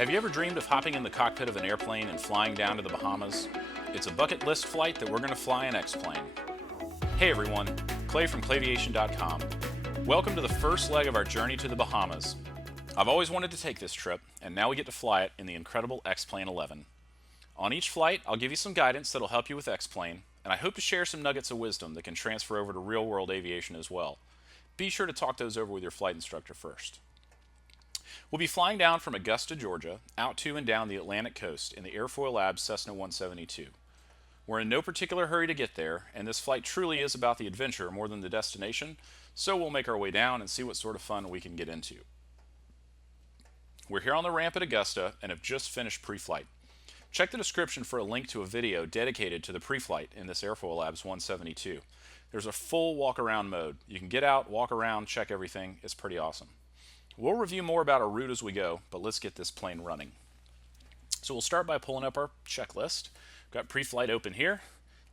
Have you ever dreamed of hopping in the cockpit of an airplane and flying down to the Bahamas? It's a bucket list flight that we're going to fly in X-Plane. Hey everyone, Clay from clayaviation.com. Welcome to the first leg of our journey to the Bahamas. I've always wanted to take this trip, and now we get to fly it in the incredible X-Plane 11. On each flight, I'll give you some guidance that'll help you with X-Plane, and I hope to share some nuggets of wisdom that can transfer over to real-world aviation as well. Be sure to talk those over with your flight instructor first. We'll be flying down from Augusta, Georgia, out to and down the Atlantic coast in the Airfoillabs Cessna 172. We're in no particular hurry to get there, and this flight truly is about the adventure more than the destination, so we'll make our way down and see what sort of fun we can get into. We're here on the ramp at Augusta and have just finished pre-flight. Check the description for a link to a video dedicated to the pre-flight in this Airfoillabs 172. There's a full walk-around mode. You can get out, walk around, check everything. It's pretty awesome. We'll review more about our route as we go, but let's get this plane running. So we'll start by pulling up our checklist. We've got pre-flight open here.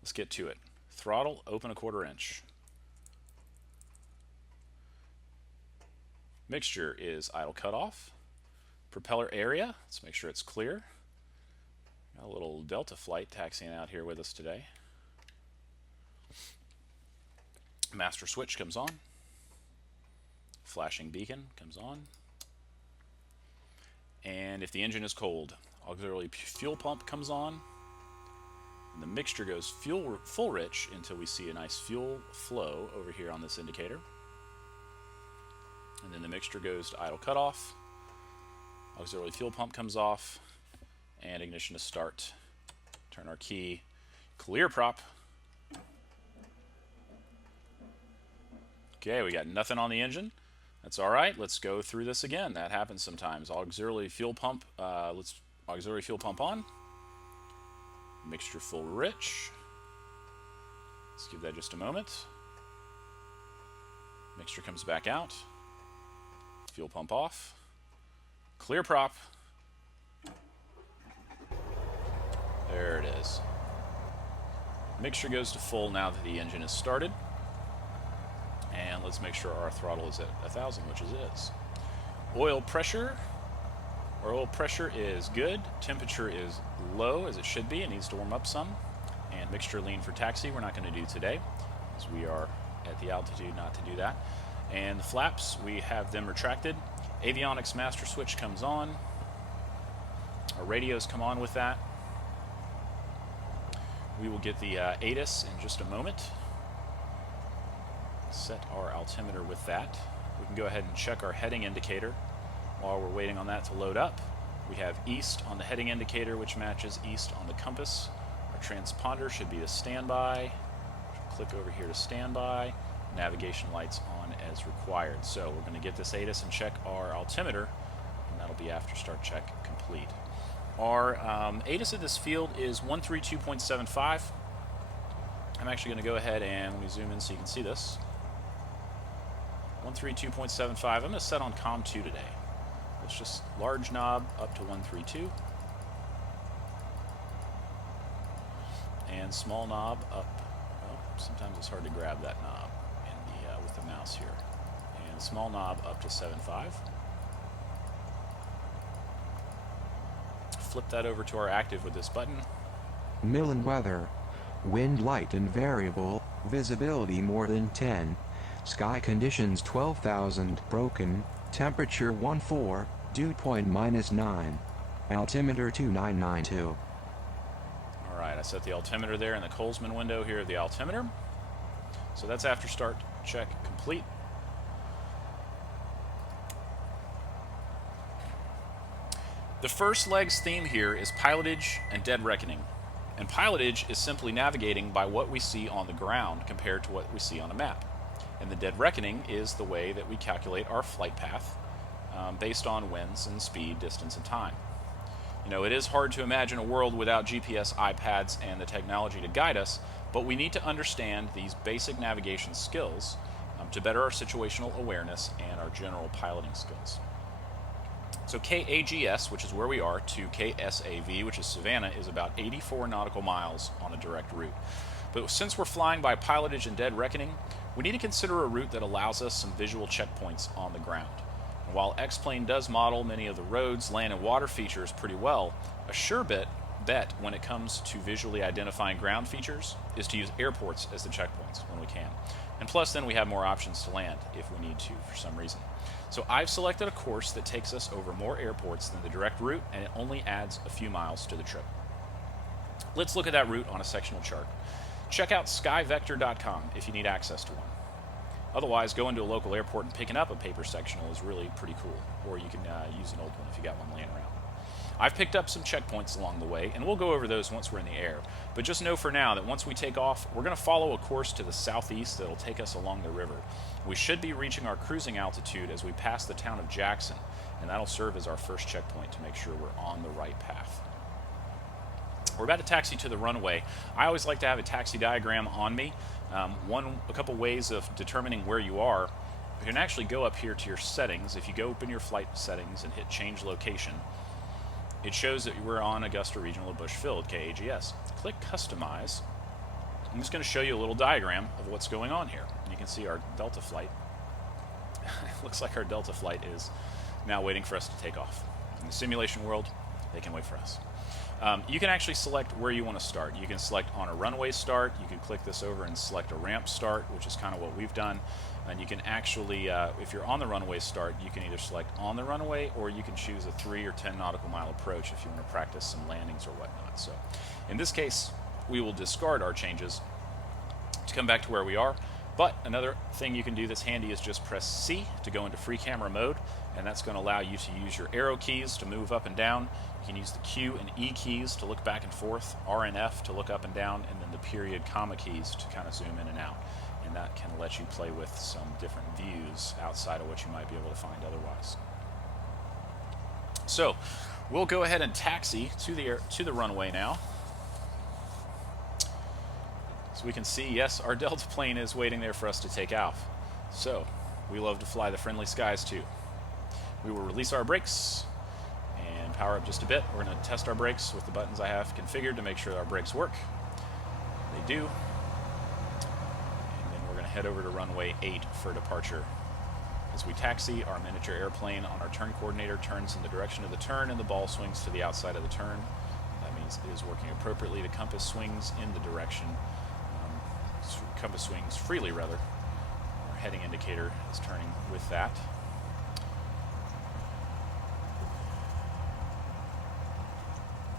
Let's get to it. Throttle, open 1/4 inch. Mixture is idle cutoff. Propeller area, let's make sure it's clear. Got a little Delta flight taxiing out here with us today. Master switch comes on. Flashing beacon comes on. And if the engine is cold, auxiliary fuel pump comes on. And the mixture goes full rich until we see a nice fuel flow over here on this indicator. And then the mixture goes to idle cutoff. Auxiliary fuel pump comes off. And ignition to start. Turn our key. Clear prop. Okay, we got nothing on the engine. That's all right. Let's go through this again. That happens sometimes. Auxiliary fuel pump. Auxiliary fuel pump on. Mixture full rich. Let's give that just a moment. Mixture comes back out. Fuel pump off. Clear prop. There it is. Mixture goes to full now that the engine is started. And let's make sure our throttle is at 1,000, which it is. Oil pressure. Our oil pressure is good. Temperature is low, as it should be. It needs to warm up some. And mixture lean for taxi, we're not going to do today, as we are at the altitude not to do that. And the flaps, we have them retracted. Avionics master switch comes on. Our radios come on with that. We will get the ATIS in just a moment. Set our altimeter with that. We can go ahead and check our heading indicator while we're waiting on that to load up. We have east on the heading indicator, which matches east on the compass. Our transponder should be to standby. Click over here to standby. Navigation lights on as required. So we're going to get this ATIS and check our altimeter, and that'll be after start check complete. Our ATIS at this field is 132.75. I'm actually going to go ahead and let me zoom in so you can see this. 132.75. I'm going to set on COM2 today. It's just large knob up to 132. And small knob up. Well, sometimes it's hard to grab that knob with the mouse here. And small knob up to 7.5. Flip that over to our active with this button. Millen weather. Wind light and variable. Visibility more than 10. Sky conditions 12,000. Broken. Temperature 14. Dew point -9. Altimeter 2992. Alright, I set the altimeter there in the Colesman window here of the altimeter. So that's after start check complete. The first leg's theme here is pilotage and dead reckoning. And pilotage is simply navigating by what we see on the ground compared to what we see on a map. And the dead reckoning is the way that we calculate our flight path based on winds and speed, distance, and time. You know, it is hard to imagine a world without GPS, iPads, and the technology to guide us, but we need to understand these basic navigation skills to better our situational awareness and our general piloting skills. So KAGS, which is where we are, to KSAV, which is Savannah, is about 84 nautical miles on a direct route. But since we're flying by pilotage and dead reckoning, we need to consider a route that allows us some visual checkpoints on the ground. And while X-Plane does model many of the roads, land, and water features pretty well, a sure bet when it comes to visually identifying ground features is to use airports as the checkpoints when we can. And plus, then we have more options to land if we need to for some reason. So I've selected a course that takes us over more airports than the direct route, and it only adds a few miles to the trip. Let's look at that route on a sectional chart. Check out skyvector.com if you need access to one. Otherwise, going to a local airport and picking up a paper sectional is really pretty cool, or you can use an old one if you got one laying around. I've picked up some checkpoints along the way, and we'll go over those once we're in the air. But just know for now that once we take off, we're going to follow a course to the southeast that'll take us along the river. We should be reaching our cruising altitude as we pass the town of Jackson, and that'll serve as our first checkpoint to make sure we're on the right path. We're about to taxi to the runway. I always like to have a taxi diagram on me. A couple ways of determining where you are. You can actually go up here to your settings. If you go open your flight settings and hit change location, it shows that we're on Augusta Regional at Bush Field, KAGS. Click Customize. I'm just going to show you a little diagram of what's going on here. And you can see our Delta flight. It looks like our Delta flight is now waiting for us to take off. In the simulation world, they can wait for us. You can actually select where you want to start. You can select on a runway start. You can click this over and select a ramp start, which is kind of what we've done. And you can actually, if you're on the runway start, you can either select on the runway or you can choose a 3 or 10 nautical mile approach if you want to practice some landings or whatnot. So in this case, we will discard our changes to come back to where we are. But another thing you can do that's handy is just press C to go into free camera mode, and that's going to allow you to use your arrow keys to move up and down. You can use the Q and E keys to look back and forth, R and F to look up and down, and then the period comma keys to kind of zoom in and out. And that can let you play with some different views outside of what you might be able to find otherwise. So we'll go ahead and taxi to the runway now. So we can see, yes, our Delta plane is waiting there for us to take off. So we love to fly the friendly skies too. We will release our brakes and power up just a bit. We're going to test our brakes with the buttons I have configured to make sure our brakes work. They do. And then we're going to head over to runway 8 for departure. As we taxi, our miniature airplane on our turn coordinator turns in the direction of the turn, and the ball swings to the outside of the turn. That means it is working appropriately. The compass swings in the direction. Compass swings freely, rather. Our heading indicator is turning with that.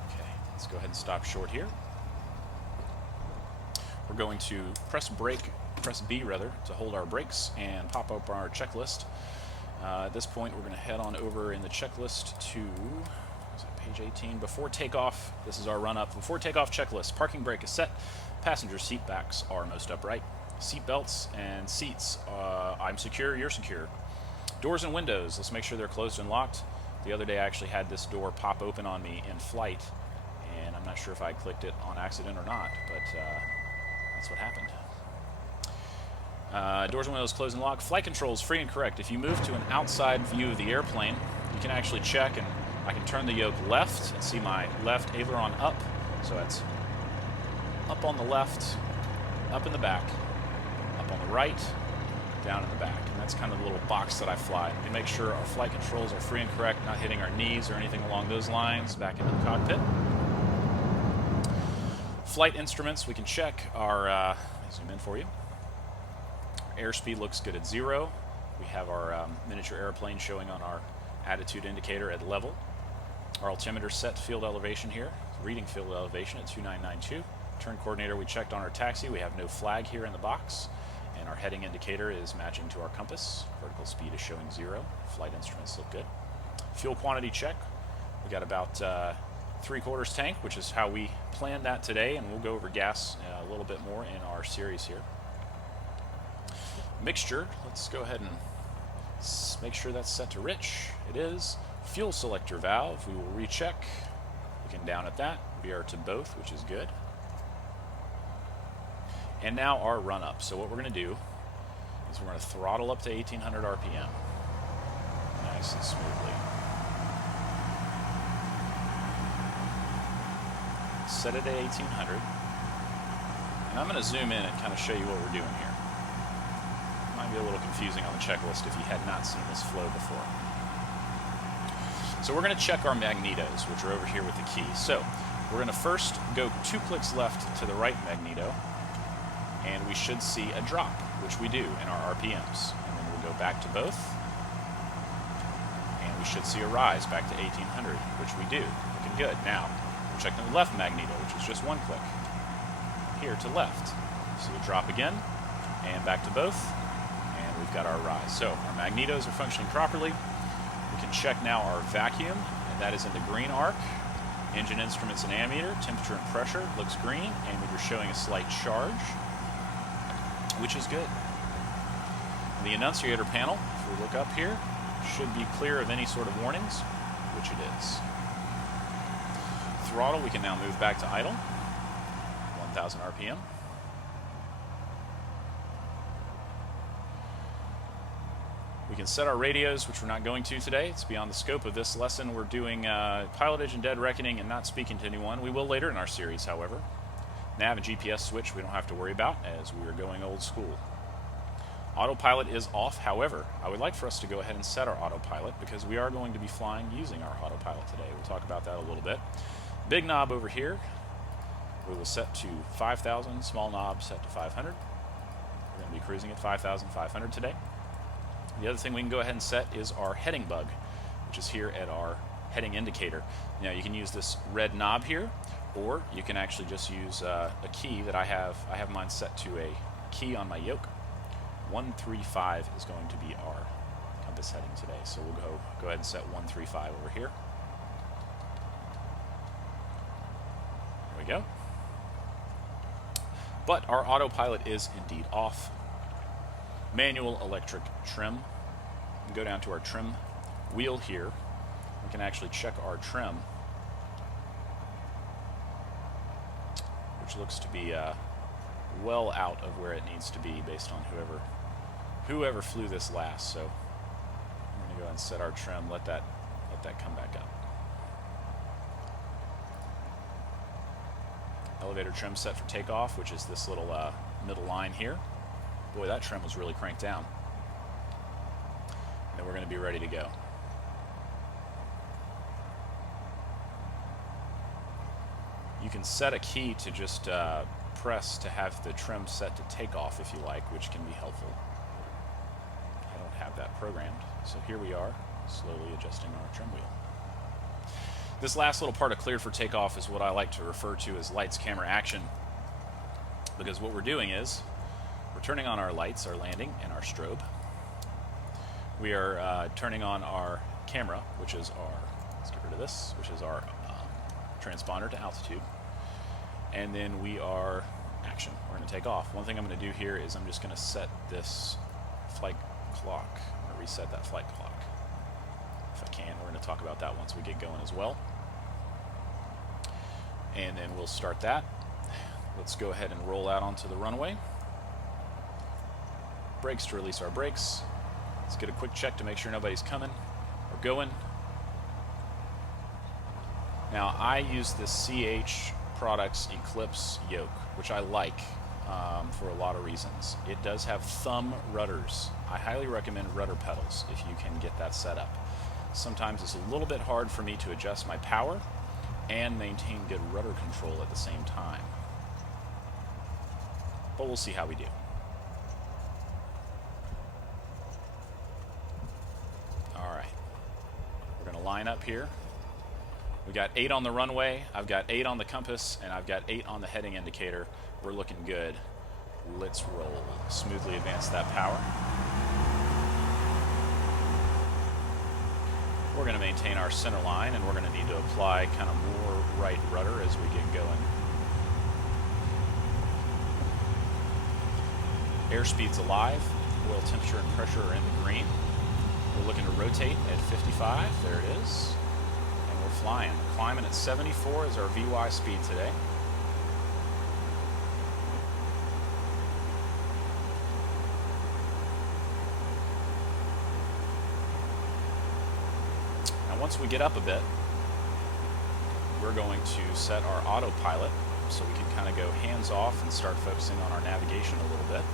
Okay, let's go ahead and stop short here. We're going to press B rather, to hold our brakes and pop up our checklist. At this point, we're going to head on over in the checklist to page 18. Before takeoff, this is our run-up. Before takeoff checklist, parking brake is set. Passenger seat backs are most upright. Seat belts and seats, I'm secure, you're secure. Doors and windows, let's make sure they're closed and locked. The other day I actually had this door pop open on me in flight, and I'm not sure if I clicked it on accident or not, but that's what happened. Doors and windows closed and locked. Flight controls free and correct. If you move to an outside view of the airplane, you can actually check, and I can turn the yoke left and see my left aileron up. So that's up on the left, up in the back, up on the right, down in the back. And that's kind of the little box that I fly. We can make sure our flight controls are free and correct, not hitting our knees or anything along those lines. Back into the cockpit. Flight instruments, we can check our, zoom in for you. Our airspeed looks good at 0. We have our miniature airplane showing on our attitude indicator at level. Our altimeter set to field elevation here, reading field elevation at 2992. Turn coordinator we checked on our taxi. We have no flag here in the box, and our heading indicator is matching to our compass. Vertical speed is showing 0. Flight instruments look good. Fuel quantity check. We got about 3/4 tank, which is how we planned that today, and we'll go over gas a little bit more in our series here. Mixture, let's go ahead and make sure that's set to rich. It is. Fuel selector valve, we will recheck. Looking down at that, we are to both, which is good. And now our run up. So what we're going to do is we're going to throttle up to 1800 RPM. Nice and smoothly. Set it at 1800. And I'm going to zoom in and kind of show you what we're doing here. It might be a little confusing on the checklist if you had not seen this flow before. So we're going to check our magnetos, which are over here with the key. So we're going to first go 2 clicks left to the right magneto, and we should see a drop, which we do in our RPMs. And then we'll go back to both, and we should see a rise back to 1800, which we do. Looking good. Now, we're checking the left magneto, which is just 1 click. Here to left. See a drop again, and back to both, and we've got our rise. So our magnetos are functioning properly. We can check now our vacuum, and that is in the green arc. Engine instruments and ammeter, temperature and pressure looks green. Ammeter showing a slight charge, which is good. The annunciator panel, if we look up here, should be clear of any sort of warnings, which it is. Throttle, we can now move back to idle, 1000 RPM. We can set our radios, which we're not going to today. It's beyond the scope of this lesson. We're doing pilotage and dead reckoning and not speaking to anyone. We will later in our series, however. Nav and GPS switch we don't have to worry about, as we are going old school. Autopilot is off, however. I would like for us to go ahead and set our autopilot, because we are going to be flying using our autopilot today. We'll talk about that a little bit. Big knob over here, we will set to 5,000. Small knob set to 500. We're going to be cruising at 5,500 today. The other thing we can go ahead and set is our heading bug, which is here at our heading indicator. Now you can use this red knob here, or you can actually just use a key that I have. I have mine set to a key on my yoke. 135 is going to be our compass heading today. So we'll go ahead and set 135 over here. There we go. But our autopilot is indeed off. Manual electric trim. We go down to our trim wheel here. We can actually check our trim, which looks to be well out of where it needs to be based on whoever flew this last. So I'm going to go ahead and set our trim, let that come back up. Elevator trim set for takeoff, which is this little middle line here. Boy, that trim was really cranked down. And we're going to be ready to go. You can set a key to just press to have the trim set to takeoff if you like, which can be helpful. I don't have that programmed. So here we are, slowly adjusting our trim wheel. This last little part of cleared for takeoff is what I like to refer to as lights, camera, action. Because what we're doing is, we're turning on our lights, our landing, and our strobe. We are turning on our camera, which is let's get rid of this, which is our transponder to altitude. And then we are action. We're going to take off. One thing I'm going to do here is I'm just going to set this flight clock. I'm going to reset that flight clock. If I can, we're going to talk about that once we get going as well. And then we'll start that. Let's go ahead and roll out onto the runway. Brakes to release our brakes. Let's get a quick check to make sure nobody's coming or going. Now I use the CH Products Eclipse yoke, which I like for a lot of reasons. It does have thumb rudders. I highly recommend rudder pedals if you can get that set up. Sometimes it's a little bit hard for me to adjust my power and maintain good rudder control at the same time. But we'll see how we do. Line up here. We got 8 on the runway, I've got 8 on the compass, and I've got 8 on the heading indicator. We're looking good. Let's roll. Smoothly advance that power. We're going to maintain our center line, and we're going to need to apply kind of more right rudder as we get going. Airspeed's alive. Oil temperature and pressure are in the green. We're looking to rotate at 55, there it is, and we're flying. Climbing at 74 is our VY speed today. Now once we get up a bit, we're going to set our autopilot so we can kind of go hands off and start focusing on our navigation a little bit.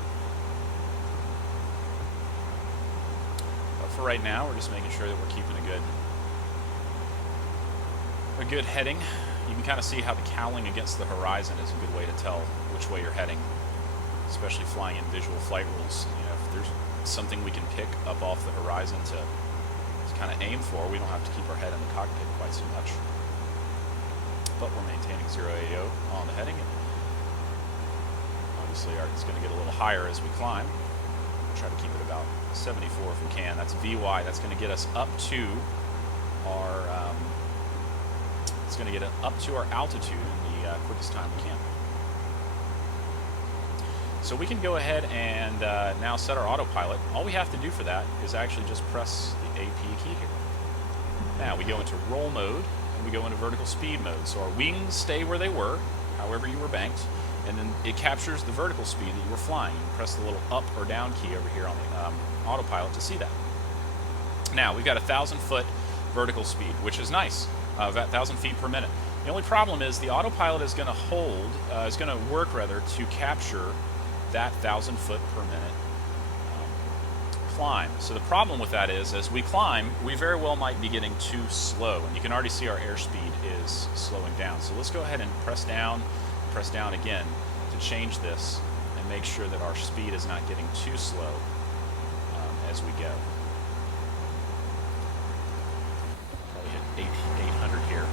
For right now, we're just making sure that we're keeping a a good heading. You can kind of see how the cowling against the horizon is a good way to tell which way you're heading, especially flying in visual flight rules. You know, if there's something we can pick up off the horizon to kind of aim for, we don't have to keep our head in the cockpit quite so much. But we're maintaining 080 on the heading, and obviously it's going to get a little higher as we climb. We'll try to keep it about 74 if we can. That's VY. That's going to get us up to our altitude in the quickest time we can. So we can go ahead and now set our autopilot. All we have to do for that is actually just press the AP key here. Now we go into roll mode and we go into vertical speed mode. So our wings stay where they were, however you were banked, and then it captures the vertical speed that you were flying. You press the little up or down key over here on the autopilot to see that. Now we've got 1,000-foot vertical speed, which is nice, about 1,000 feet per minute. The only problem is the autopilot is going to work to capture that 1,000 foot per minute climb. So the problem with that is, as we climb, we very well might be getting too slow, and you can already see our airspeed is slowing down. So let's go ahead and press down again to change this and make sure that our speed is not getting too slow as we go. Probably hit 800 here.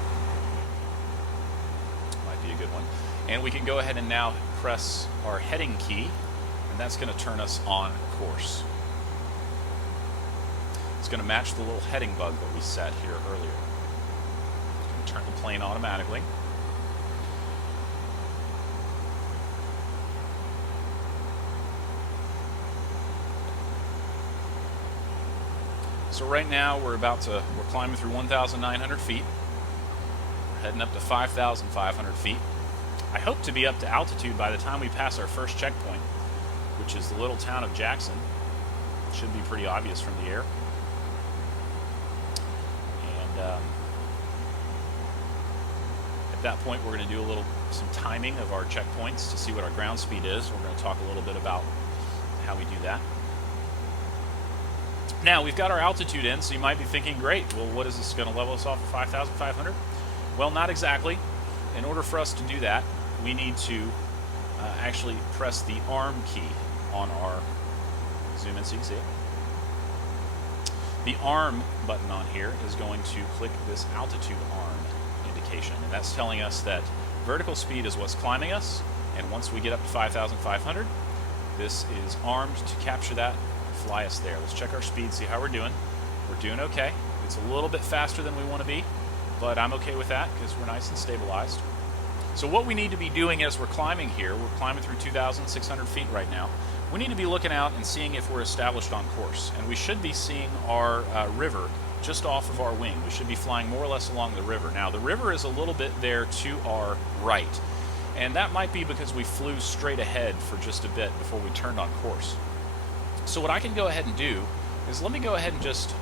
Might be a good one. And we can go ahead and now press our heading key, and that's going to turn us on course. It's going to match the little heading bug that we set here earlier. It's going to turn the plane automatically. So right now we're climbing through 1,900 feet. We're heading up to 5,500 feet. I hope to be up to altitude by the time we pass our first checkpoint, which is the little town of Jackson. It should be pretty obvious from the air. And at that point, we're going to do some timing of our checkpoints to see what our ground speed is. We're going to talk a little bit about how we do that. Now, we've got our altitude in, so you might be thinking, great, well, what is this going to level us off at 5,500? Well, not exactly. In order for us to do that, we need to actually press the arm key on our, zoom in so you can see it. The arm button on here is going to click this altitude arm indication, and that's telling us that vertical speed is what's climbing us, and once we get up to 5,500, this is armed to capture that and fly us there. Let's check our speed, see how we're doing. We're doing okay. It's a little bit faster than we want to be, but I'm okay with that because we're nice and stabilized. So what we need to be doing as we're climbing here, we're climbing through 2,600 feet right now, we need to be looking out and seeing if we're established on course. And we should be seeing our river just off of our wing. We should be flying more or less along the river. Now the river is a little bit there to our right, and that might be because we flew straight ahead for just a bit before we turned on course. So what I can go ahead and do is let me go ahead and just...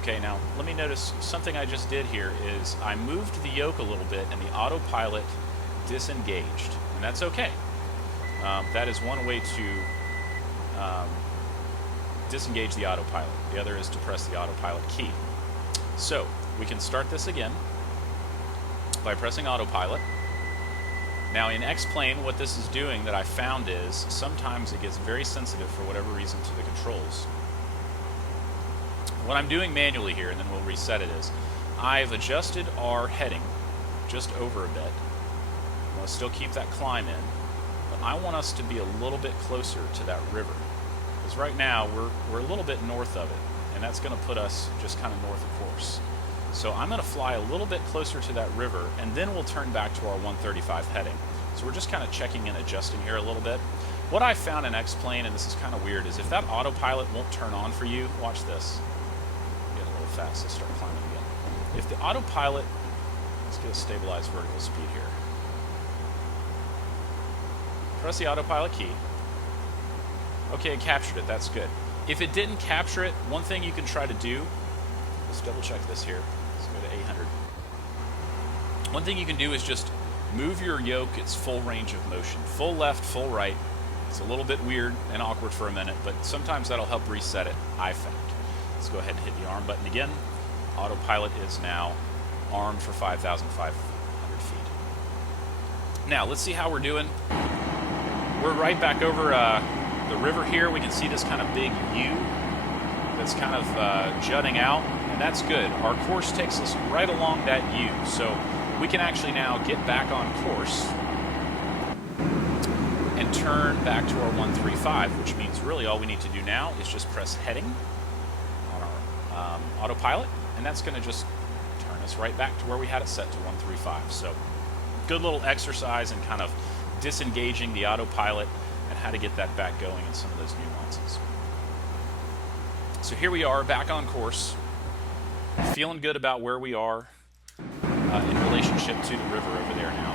Okay, now let me notice something I just did here is I moved the yoke a little bit and the autopilot disengaged, and that's okay. That is one way to disengage the autopilot. The other is to press the autopilot key. So we can start this again by pressing autopilot. Now in X-Plane, what this is doing that I found is sometimes it gets very sensitive for whatever reason to the controls. What I'm doing manually here, and then we'll reset it, is I've adjusted our heading just over a bit. We'll still keep that climb in, but I want us to be a little bit closer to that river. Because right now we're a little bit north of it, and that's going to put us just kind of north of course. So I'm going to fly a little bit closer to that river, and then we'll turn back to our 135 heading. So we're just kind of checking and adjusting here a little bit. What I found in X-Plane, and this is kind of weird, is if that autopilot won't turn on for you, watch this. Get a little fast, let's start climbing again. If the autopilot, let's get a stabilized vertical speed here. Press the autopilot key. Okay, it captured it, that's good. If it didn't capture it, one thing you can try to do, let's double check this here. Let's go to 800. One thing you can do is just move your yoke its full range of motion. Full left, full right. It's a little bit weird and awkward for a minute, but sometimes that'll help reset it, I found. Let's go ahead and hit the arm button again. Autopilot is now armed for 5,500 feet. Now, let's see how we're doing. We're right back over the river here. We can see this kind of big U that's kind of jutting out, and that's good. Our course takes us right along that U, so we can actually now get back on course and turn back to our 135, which means really all we need to do now is just press heading on our autopilot, and that's going to just turn us right back to where we had it set to 135. So good little exercise in kind of disengaging the autopilot and how to get that back going in some of those nuances. So here we are back on course, feeling good about where we are in relationship to the river over there now.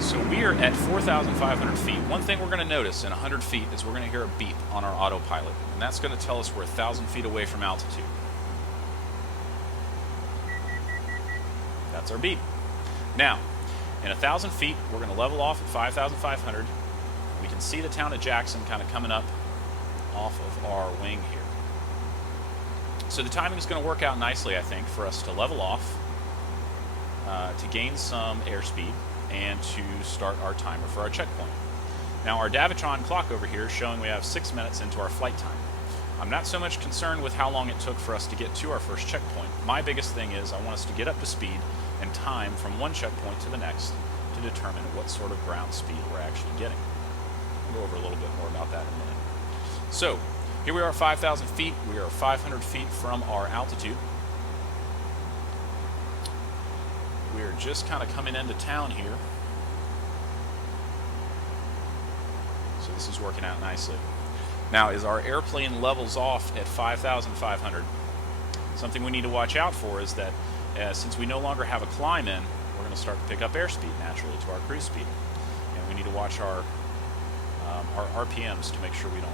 So we are at 4,500 feet. One thing we're going to notice in 100 feet is we're going to hear a beep on our autopilot, and that's going to tell us we're 1,000 feet away from altitude. That's our beep. Now, in 1,000 feet, we're going to level off at 5,500. We can see the town of Jackson kind of coming up off of our wing here. So the timing is going to work out nicely, I think, for us to level off, to gain some airspeed, and to start our timer for our checkpoint. Now, our Davitron clock over here is showing we have 6 minutes into our flight time. I'm not so much concerned with how long it took for us to get to our first checkpoint. My biggest thing is I want us to get up to speed and time from one checkpoint to the next to determine what sort of ground speed we're actually getting. We'll go over a little bit more about that in a minute. So, here we are at 5,000 feet. We are 500 feet from our altitude. We are just kind of coming into town here. So this is working out nicely. Now, as our airplane levels off at 5,500, something we need to watch out for is that since we no longer have a climb in, we're going to start to pick up airspeed naturally to our cruise speed. And we need to watch our RPMs to make sure we don't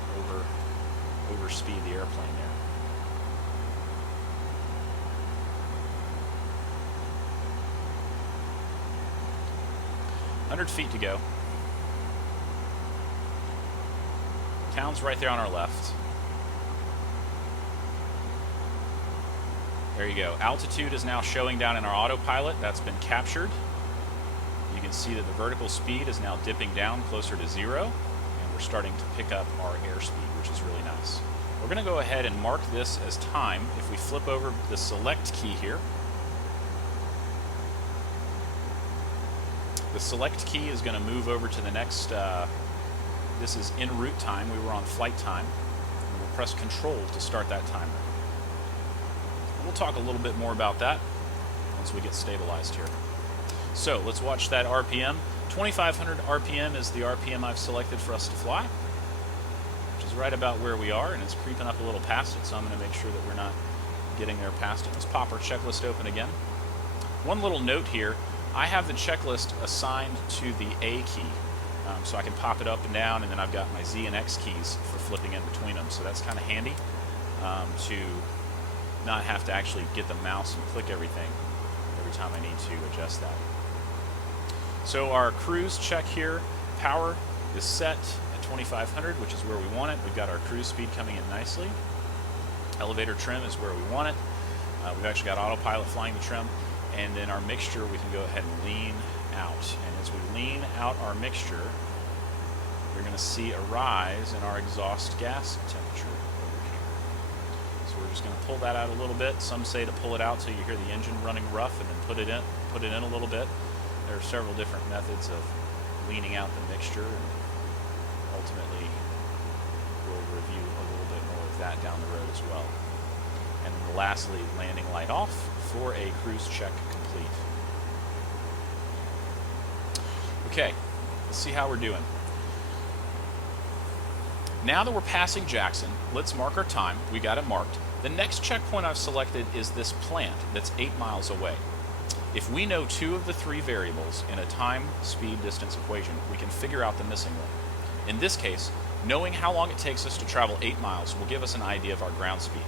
overspeed the airplane there. $100 feet to go. Town's right there on our left. There you go. Altitude is now showing down in our autopilot. That's been captured. You can see that the vertical speed is now dipping down closer to 0, and we're starting to pick up our airspeed, which is really nice. We're going to go ahead and mark this as time. If we flip over the select key here, the select key is going to move over to the next, this is en route time. We were on flight time. And we'll press Control to start that timer. We'll talk a little bit more about that once we get stabilized here. So let's watch that RPM. 2,500 RPM is the RPM I've selected for us to fly, which is right about where we are, and it's creeping up a little past it, so I'm going to make sure that we're not getting there past it. Let's pop our checklist open again. One little note here, I have the checklist assigned to the A key, so I can pop it up and down, and then I've got my Z and X keys for flipping in between them, so that's kind of handy to not have to actually get the mouse and click everything every time I need to adjust that. So our cruise check here, power is set at 2,500, which is where we want it. We've got our cruise speed coming in nicely. Elevator trim is where we want it. We've actually got autopilot flying the trim. And then our mixture, we can go ahead and lean out. And as we lean out our mixture, you're going to see a rise in our exhaust gas temperature over here. So we're just going to pull that out a little bit. Some say to pull it out so you hear the engine running rough, and then put it in a little bit. There are several different methods of leaning out the mixture, and ultimately we'll review a little bit more of that down the road as well. And then lastly, landing light off for a cruise check complete. Okay, let's see how we're doing. Now that we're passing Jackson, let's mark our time. We got it marked. The next checkpoint I've selected is this plant that's 8 miles away. If we know 2 of the 3 variables in a time, speed, distance equation, we can figure out the missing one. In this case, knowing how long it takes us to travel 8 miles will give us an idea of our ground speed.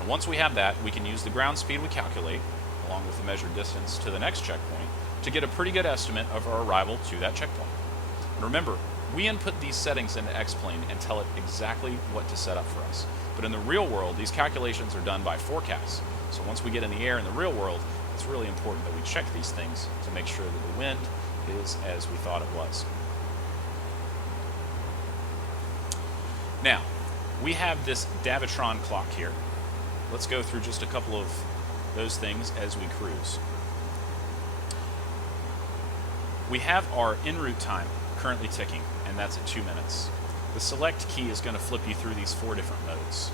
And once we have that, we can use the ground speed we calculate, along with the measured distance to the next checkpoint, to get a pretty good estimate of our arrival to that checkpoint. And remember, We input these settings into X-Plane and tell it exactly what to set up for us. But in the real world, these calculations are done by forecasts. So once we get in the air in the real world, it's really important that we check these things to make sure that the wind is as we thought it was. Now, we have this Davitron clock here. Let's go through just a couple of those things as we cruise. We have our en route time currently ticking, and that's at 2 minutes. The select key is going to flip you through these 4 different modes.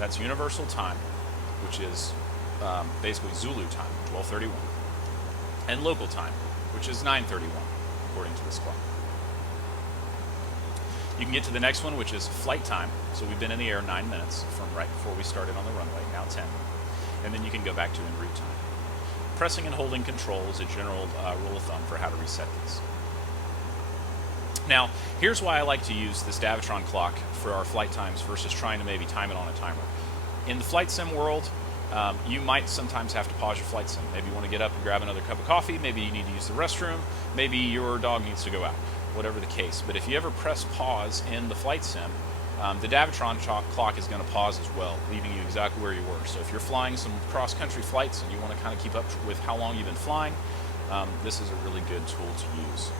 That's universal time, which is basically Zulu time, 12:31, and local time, which is 9:31, according to this clock. You can get to the next one, which is flight time. So we've been in the air 9 minutes from right before we started on the runway, now 10. And then you can go back to en route time. Pressing and holding control is a general rule of thumb for how to reset these. Now, here's why I like to use this Davitron clock for our flight times versus trying to maybe time it on a timer. In the flight sim world, you might sometimes have to pause your flight sim. Maybe you want to get up and grab another cup of coffee, maybe you need to use the restroom, maybe your dog needs to go out, whatever the case. But if you ever press pause in the flight sim, the Davitron clock is going to pause as well, leaving you exactly where you were. So if you're flying some cross-country flights and you want to kind of keep up with how long you've been flying, this is a really good tool to use.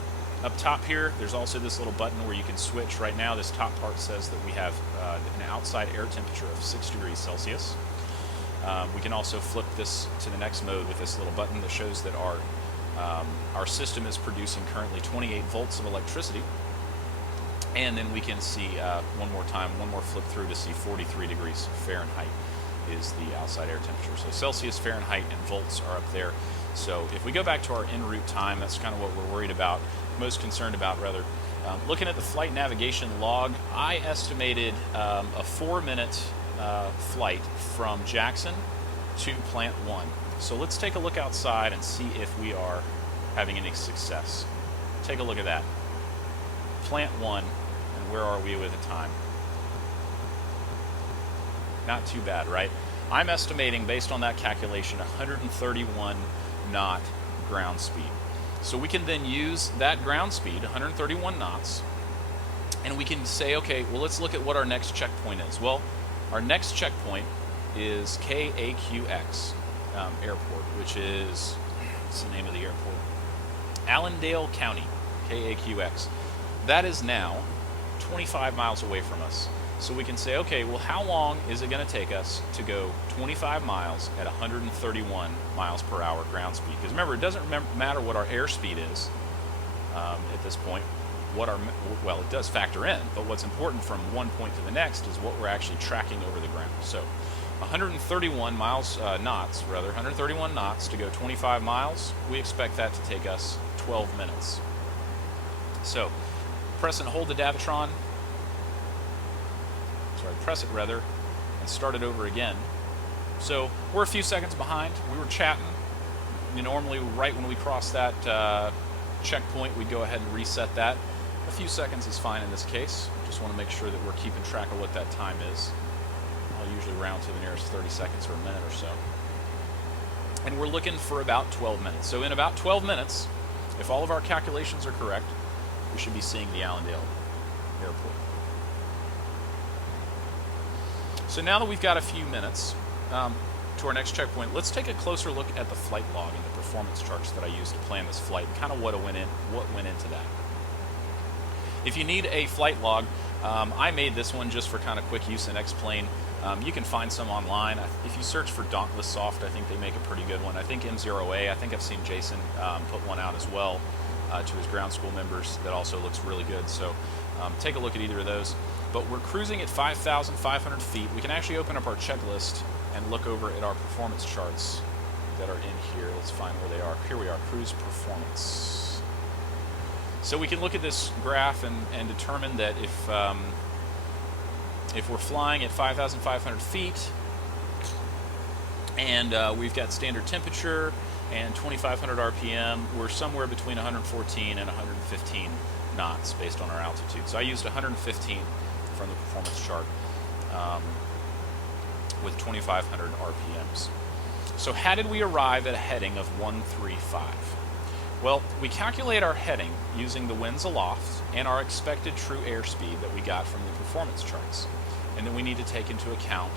Up top here, there's also this little button where you can switch. Right now, this top part says that we have an outside air temperature of 6 degrees Celsius. We can also flip this to the next mode with this little button that shows that our system is producing currently 28 volts of electricity. And then we can see one more flip through to see 43 degrees Fahrenheit is the outside air temperature. So Celsius, Fahrenheit, and volts are up there. So if we go back to our en route time, that's kind of what we're worried about, most concerned about rather. Looking at the flight navigation log, I estimated a 4-minute flight from Jackson to Plant 1. So let's take a look outside and see if we are having any success. Take a look at that. Plant 1, and where are we with the time? Not too bad, right? I'm estimating, based on that calculation, 131 knot ground speed. So we can then use that ground speed, 131 knots, and we can say, okay, well, let's look at what our next checkpoint is. Well, our next checkpoint is KAQX Airport, which is, what's the name of the airport? Allendale County, KAQX. That is now 25 miles away from us. So we can say, okay, well, how long is it going to take us to go 25 miles at 131 miles per hour ground speed? Because remember, it doesn't matter what our airspeed is at this point. Well, it does factor in, but what's important from one point to the next is what we're actually tracking over the ground. So 131 knots to go 25 miles. We expect that to take us 12 minutes. So press and hold the Davitron. Press it rather, and start it over again. So we're a few seconds behind. We were chatting. Normally, right when we cross that checkpoint, we'd go ahead and reset that. A few seconds is fine in this case. Just want to make sure that we're keeping track of what that time is. I'll usually round to the nearest 30 seconds or a minute or so. And we're looking for about 12 minutes. So in about 12 minutes, if all of our calculations are correct, we should be seeing the Allendale Airport. So now that we've got a few minutes to our next checkpoint, let's take a closer look at the flight log and the performance charts that I used to plan this flight, and kind of what went into that. If you need a flight log, I made this one just for kind of quick use in X-Plane. You can find some online. If you search for Dauntless Soft, I think they make a pretty good one. I think M0A, I think I've seen Jason put one out as well to his ground school members that also looks really good. So take a look at either of those. But we're cruising at 5,500 feet. We can actually open up our checklist and look over at our performance charts that are in here. Let's find where they are. Here we are, cruise performance. So we can look at this graph and determine that if we're flying at 5,500 feet and we've got standard temperature and 2,500 RPM, we're somewhere between 114 and 115 knots based on our altitude. So I used 115 from the performance chart with 2,500 RPMs. So how did we arrive at a heading of 135? Well, we calculate our heading using the winds aloft and our expected true airspeed that we got from the performance charts. And then we need to take into account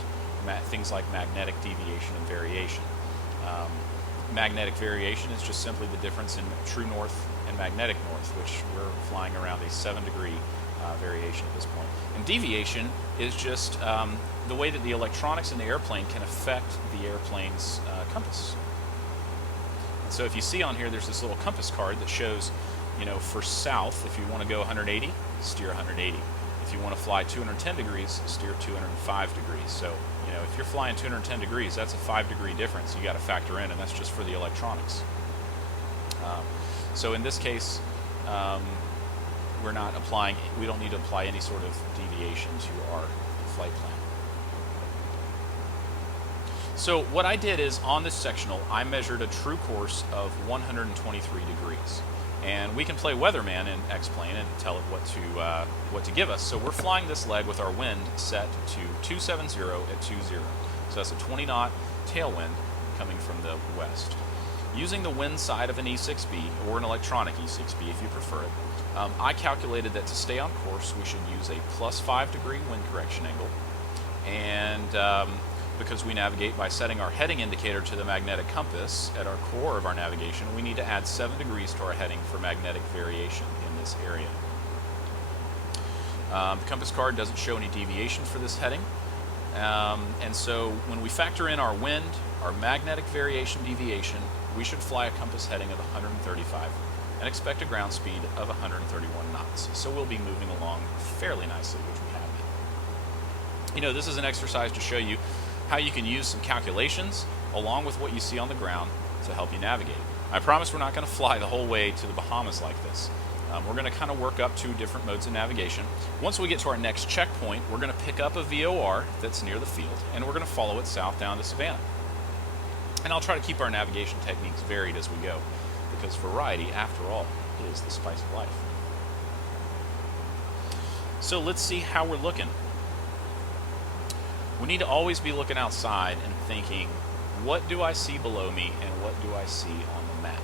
things like magnetic deviation and variation. Magnetic variation is just simply the difference in true north and magnetic north, which we're flying around a 7-degree variation at this point. And deviation is just the way that the electronics in the airplane can affect the airplane's compass. And so if you see on here, there's this little compass card that shows, you know, for south, if you want to go 180, steer 180. If you want to fly 210 degrees, steer 205 degrees. So, you know, if you're flying 210 degrees, that's a 5-degree difference you got to factor in, and that's just for the electronics. So in this case, we don't need to apply any sort of deviation to our flight plan. So what I did is, on this sectional, I measured a true course of 123 degrees. And we can play weatherman in X-plane and tell it what to give us. So we're flying this leg with our wind set to 270 at 20. So that's a 20-knot tailwind coming from the west. Using the wind side of an E6B, or an electronic E6B if you prefer it, I calculated that to stay on course we should use a plus 5-degree wind correction angle. And because we navigate by setting our heading indicator to the magnetic compass at our core of our navigation, we need to add 7 degrees to our heading for magnetic variation in this area. The compass card doesn't show any deviation for this heading, and so when we factor in our wind, our magnetic variation deviation, we should fly a compass heading of 135 and expect a ground speed of 131 knots. So we'll be moving along fairly nicely, which we have been. You know, this is an exercise to show you how you can use some calculations along with what you see on the ground to help you navigate. I promise we're not going to fly the whole way to the Bahamas like this. We're going to kind of work up to different modes of navigation. Once we get to our next checkpoint, we're going to pick up a VOR that's near the field, and we're going to follow it south down to Savannah. And I'll try to keep our navigation techniques varied as we go, because variety, after all, is the spice of life. So let's see how we're looking. We need to always be looking outside and thinking, what do I see below me and what do I see on the map?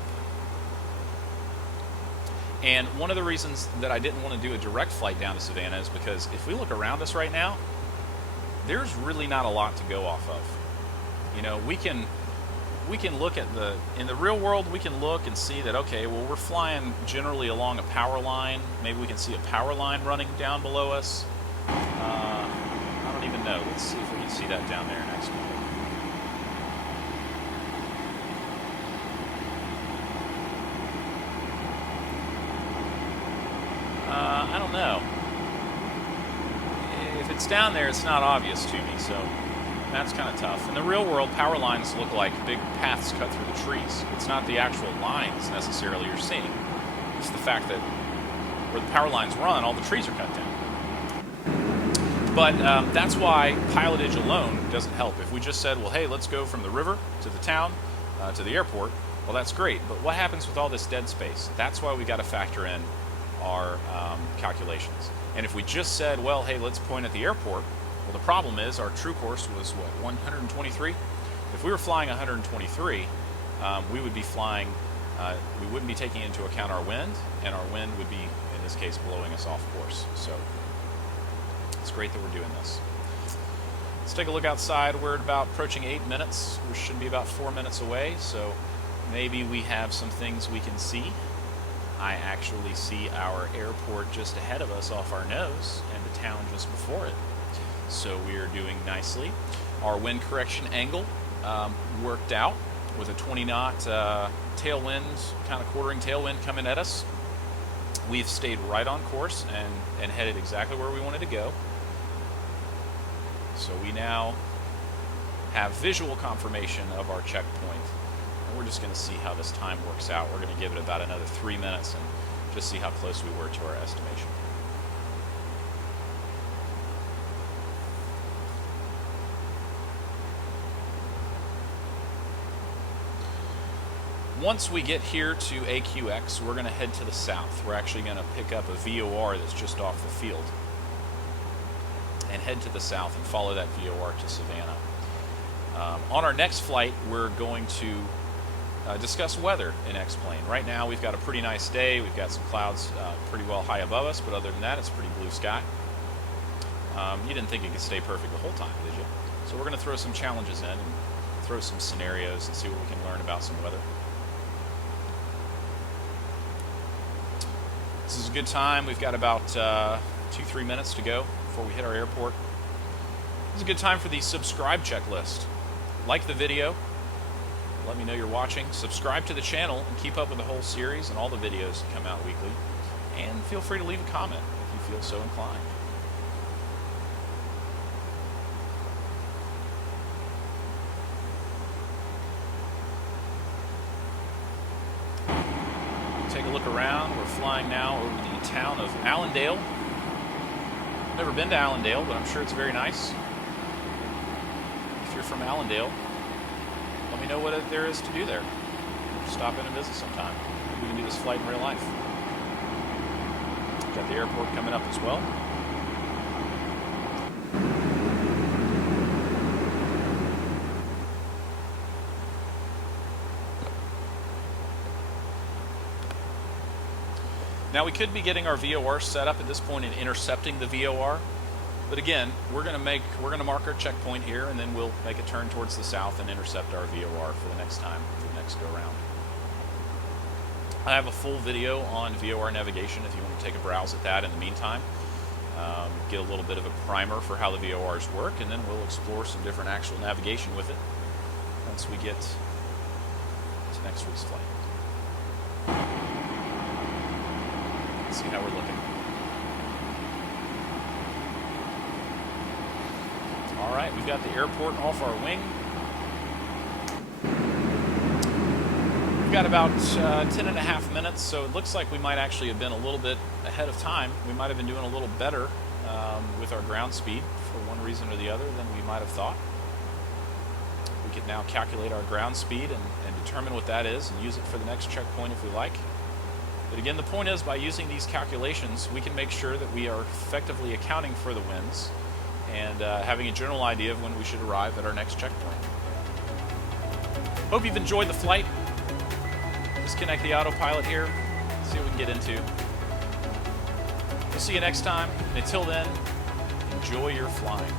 And one of the reasons that I didn't want to do a direct flight down to Savannah is because if we look around us right now, there's really not a lot to go off of. You know, we can look at in the real world, we can look and see that, okay, well, we're flying generally along a power line. Maybe we can see a power line running down below us. I don't even know. Let's see if we can see that down there next one. I don't know. If it's down there, it's not obvious to me, so that's kind of tough. In the real world, power lines look like big paths cut through the trees. It's not the actual lines necessarily you're seeing. It's the fact that where the power lines run, all the trees are cut down. But that's why pilotage alone doesn't help. If we just said, well, hey, let's go from the river to the town to the airport, well, that's great. But what happens with all this dead space? That's why we got to factor in our calculations. And if we just said, well, hey, let's point at the airport, well, the problem is our true course was, what, 123? If we were flying 123, we would be flying, we wouldn't be taking into account our wind, and our wind would be, in this case, blowing us off course. So it's great that we're doing this. Let's take a look outside. We're at about approaching 8 minutes. We should be about 4 minutes away, so maybe we have some things we can see. I actually see our airport just ahead of us off our nose and the town just before it. So we are doing nicely. Our wind correction angle worked out with a 20-knot tailwind, kind of quartering tailwind coming at us. We've stayed right on course and headed exactly where we wanted to go. So we now have visual confirmation of our checkpoint. And we're just going to see how this time works out. We're going to give it about another 3 minutes and just see how close we were to our estimation. Once we get here to AQX, we're going to head to the south. We're actually going to pick up a VOR that's just off the field and head to the south and follow that VOR to Savannah. On our next flight, we're going to discuss weather in X-Plane. Right now we've got a pretty nice day. We've got some clouds pretty well high above us, but other than that, it's pretty blue sky. You didn't think it could stay perfect the whole time, did you? So we're going to throw some challenges in and throw some scenarios and see what we can learn about some weather. This is a good time. We've got about 2-3 minutes to go before we hit our airport. This is a good time for the subscribe checklist. Like the video. Let me know you're watching. Subscribe to the channel and keep up with the whole series and all the videos that come out weekly. And feel free to leave a comment if you feel so inclined. Take a look around. We're flying now over the town of Allendale. Never been to Allendale, but I'm sure it's very nice. If you're from Allendale, let me know what there is to do there. Stop in and visit sometime. Maybe we can do this flight in real life. Got the airport coming up as well. Now we could be getting our VOR set up at this point and intercepting the VOR, but again, we're going to mark our checkpoint here, and then we'll make a turn towards the south and intercept our VOR for the next time, for the next go round. I have a full video on VOR navigation if you want to take a browse at that in the meantime. Get a little bit of a primer for how the VORs work, and then we'll explore some different actual navigation with it once we get to next week's flight. See how we're looking. All right, we've got the airport off our wing. We've got about 10.5 minutes, so it looks like we might actually have been a little bit ahead of time. We might have been doing a little better with our ground speed for one reason or the other than we might have thought. We could now calculate our ground speed and determine what that is and use it for the next checkpoint if we like. But again, the point is, by using these calculations, we can make sure that we are effectively accounting for the winds and having a general idea of when we should arrive at our next checkpoint. Hope you've enjoyed the flight. Disconnect the autopilot here, see what we can get into. We'll see you next time. And until then, enjoy your flying.